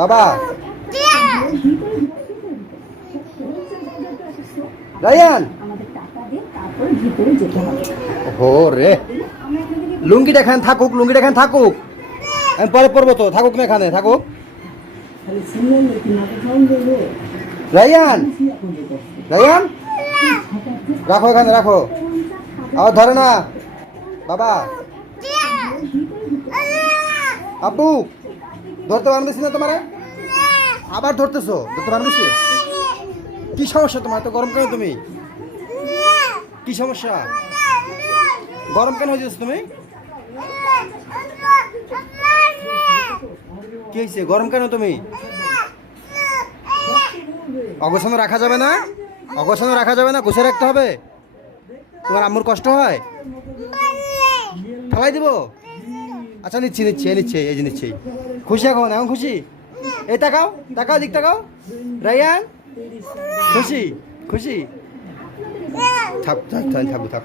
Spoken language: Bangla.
বাবা রায়ান ও রে লুঙ্গিটা এখানে থাকুক, লুঙ্গিটা এখানে থাকুক, আমি পরে পরবো তো, থাকুক না এখানে থাকুক। রায়ান রায়ান রাখো এখানে রাখো, আবার ধরে না বাবা। আব্বু ধরতে বান্ধেছি না তোমার, আবার ধরতেছো, ধরতে বান্ধেছি। কি সমস্যা তোমার, এত গরম কেন তুমি? কি সমস্যা, গরম কেন হয়ে যাচ্ছে তুমি? কি হয়েছে, গরম কেন তুমি? অগোছানো রাখা যাবে না, অগোছানো রাখা যাবে না, গুছিয়ে রাখতে হবে। তোমার আম্মুর কষ্ট হয়, ফেলাই দিব। আচ্ছা নিচ্ছি নিচ্ছি নিচ্ছি, এই যে নিচ্ছি। খুশি এখন, এখন খুশি? এই তাকাও তাকাও, দিক তাকাও। রায়ান খুশি, খুশি? থাক থাক থাক থাক থাক।